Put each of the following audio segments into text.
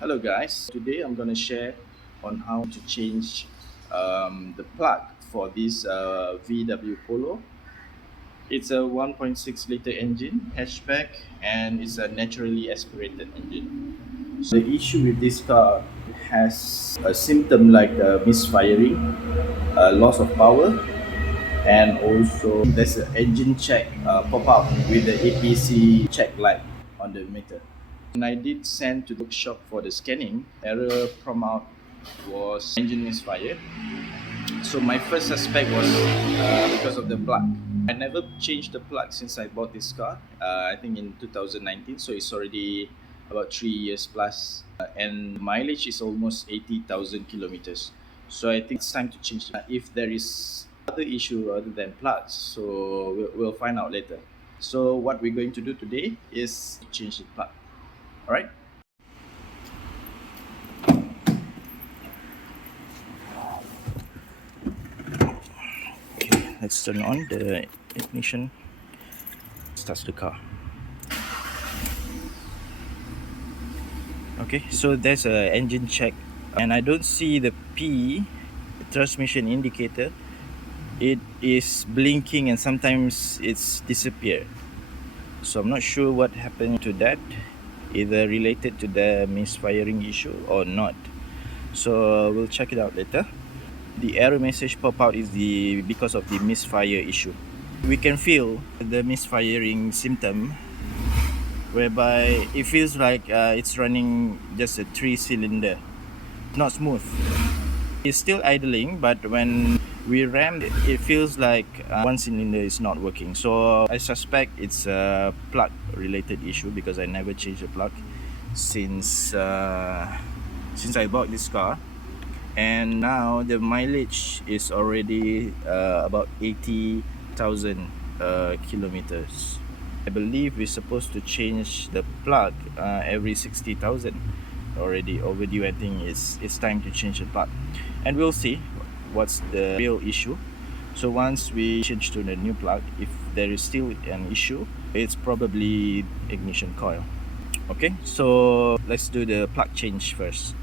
Hello guys, today I'm going to share on how to change the plug for this VW Polo. It's a 1.6 liter engine hatchback and it's a naturally aspirated engine. So the issue with this car has a symptom like misfiring, loss of power, and also there's an engine check pop up with the APC check light on the meter. And I did send to the workshop for the scanning. Error prompt out was engine misfire. So my first suspect was because of the plug. I never changed the plug since I bought this car. I think in 2019, so it's already about 3 years plus, and mileage is almost 80,000 kilometers. So I think it's time to change. If there is other issue other than plugs, so we'll find out later. So what we're going to do today is change the plug. All right. Okay, let's turn on the ignition. Starts the car. Okay, so there's a engine check, and I don't see the P transmission indicator. It is blinking and sometimes it's disappeared. So I'm not sure what happened to that, either related to the misfiring issue or not. So we'll check it out later. The error message pop out is because of the misfire issue. We can feel the misfiring symptom whereby it feels like it's running just a 3 cylinder, not smooth. It's still idling, but when we ram it feels like one cylinder is not working. So I suspect it's a plug related issue because I never changed the plug since I bought this car, and now the mileage is already about 80,000 kilometers. I believe we're supposed to change the plug every 60,000. Already overdue. I think it's time to change the plug, and we'll see what's the real issue. So once we change to the new plug, if there is still an issue, it's probably ignition coil. Okay, so let's do the plug change first.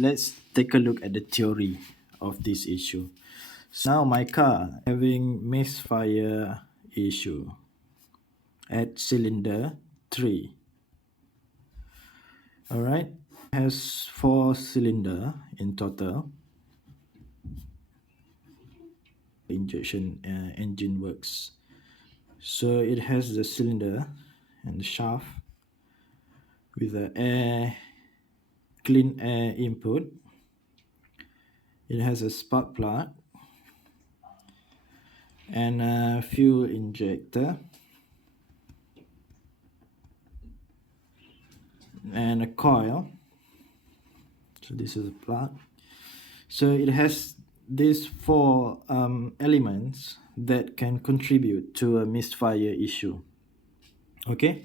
Let's take a look at the theory of this issue. So now my car having misfire issue at cylinder 3. All right, has 4 cylinder in total. Injection engine works. So it has the cylinder and the shaft with the air clean air input. It has a spark plug and a fuel injector and a coil. So this is a plug. So it has these four elements that can contribute to a misfire issue. Okay,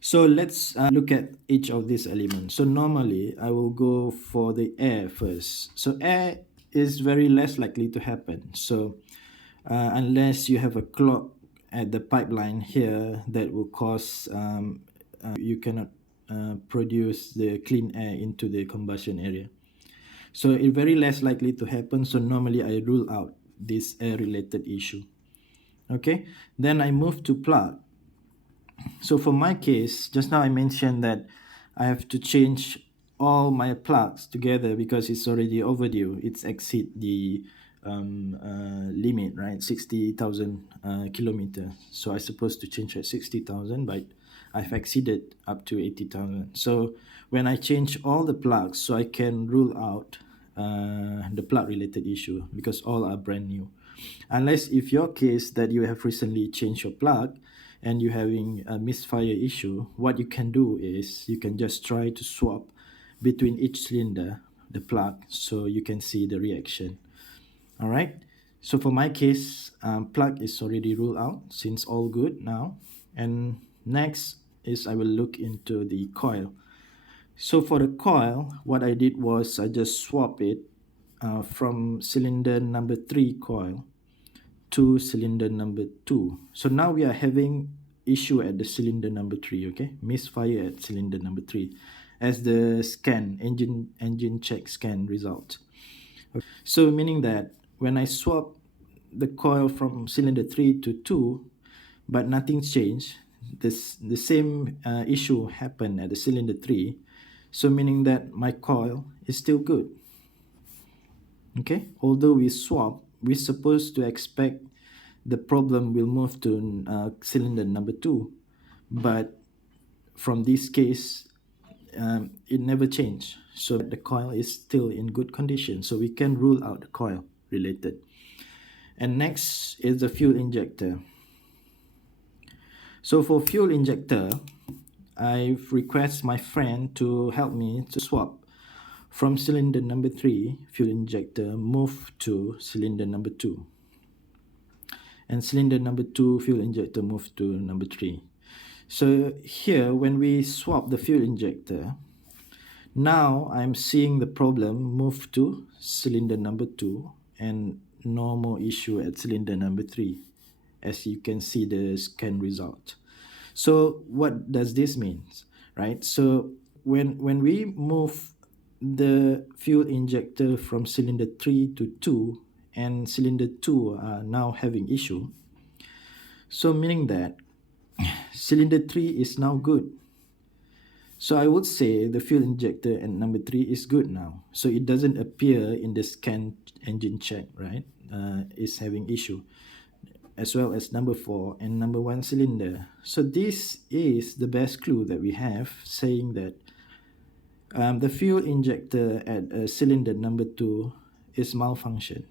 so let's look at each of these elements. So normally I will go for the air first. So air is very less likely to happen. So unless you have a clog at the pipeline here that will cause you cannot produce the clean air into the combustion area. So it's very less likely to happen. So normally I rule out this air related issue. Okay, then I move to plug. So for my case, just now I mentioned that I have to change all my plugs together because it's already overdue. It's exceed the limit, right? 60,000 kilometers. So I supposed to change at 60,000, but I've exceeded up to 80,000. So when I change all the plugs, so I can rule out the plug related issue because all are brand new. Unless if your case that you have recently changed your plug and you're having a misfire issue, what you can do is you can just try to swap between each cylinder the plug so you can see the reaction. All right, so for my case, plug is already ruled out since all good now. And next is I will look into the coil. So for the coil, what I did was I just swap it from cylinder number 3 coil to cylinder number 2. So now we are having issue at the cylinder number 3, okay? Misfire at cylinder number 3 as the scan, engine check scan result. Okay. So meaning that when I swap the coil from cylinder 3 to 2, but nothing's changed, the same issue happened at the cylinder 3, so meaning that my coil is still good. Okay, although we swap, we're supposed to expect the problem will move to cylinder number 2, but from this case it never changed, so the coil is still in good condition, so we can rule out the coil related. And next is the fuel injector. So for fuel injector, I've requested my friend to help me to swap from cylinder number 3 fuel injector move to cylinder number 2, and cylinder number 2 fuel injector move to number 3. So here when we swap the fuel injector, now I'm seeing the problem move to cylinder number 2 and no more issue at cylinder number 3, as you can see the scan result. So what does this mean, right? So when we move the fuel injector from cylinder 3 to 2 and cylinder 2 are now having issue, so meaning that cylinder 3 is now good. So I would say the fuel injector at number 3 is good now. So it doesn't appear in the scan engine check, right? It's having issue, as well as number 4 and number 1 cylinder. So this is the best clue that we have, saying that the fuel injector at cylinder number 2 is malfunction.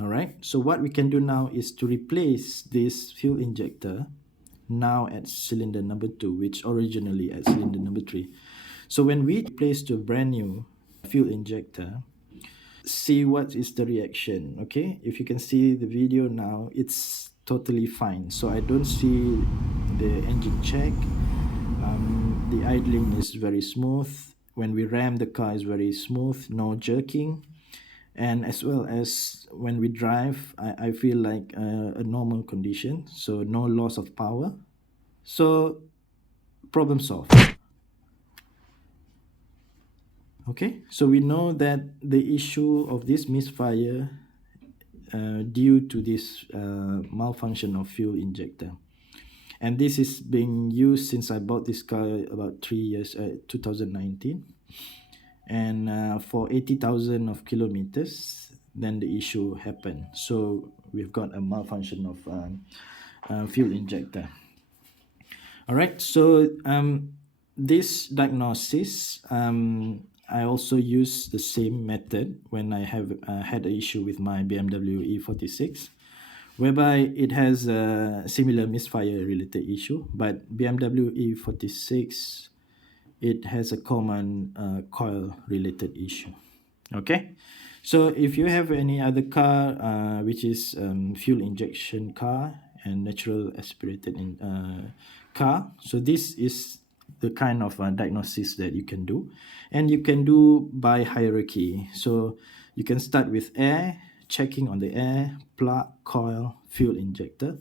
All right, so what we can do now is to replace this fuel injector now at cylinder number 2, which originally at cylinder number 3. So when we place to a brand new fuel injector, see what is the reaction. Okay, if you can see the video now, it's totally fine. So I don't see the engine check. The idling is very smooth. When we ram, the car is very smooth, no jerking. And as well as when we drive, I feel like a normal condition, so no loss of power. So problem solved. Okay, so we know that the issue of this misfire due to this malfunction of fuel injector, and this is being used since I bought this car about 3 years, 2019, and for 80,000 of kilometers, then the issue happened. So we've got a malfunction of fuel injector. All right, so this diagnosis, I also use the same method when I have had an issue with my BMW E46, whereby it has a similar misfire related issue, but BMW E46, it has a common coil related issue. Okay, so if you have any other car which is fuel injection car and natural aspirated in car, so this is the kind of diagnosis that you can do, and you can do by hierarchy. So you can start with air, checking on the air, plug, coil, fuel injector,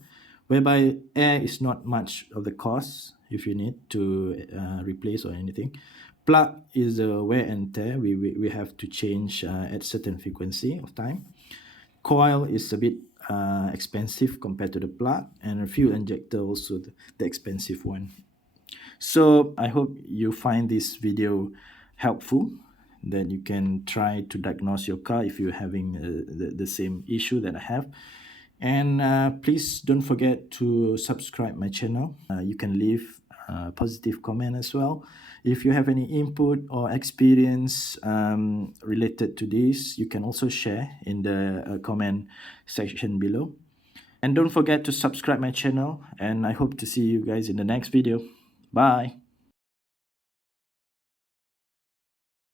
whereby air is not much of the cost if you need to replace or anything. Plug is a wear and tear. We have to change at certain frequency of time. Coil is a bit expensive compared to the plug, and a fuel injector also the expensive one. So I hope you find this video helpful, that you can try to diagnose your car if you're having the same issue that I have. And please don't forget to subscribe my channel. You can leave a positive comment as well. If you have any input or experience related to this, you can also share in the comment section below. And don't forget to subscribe my channel, and I hope to see you guys in the next video. Bye.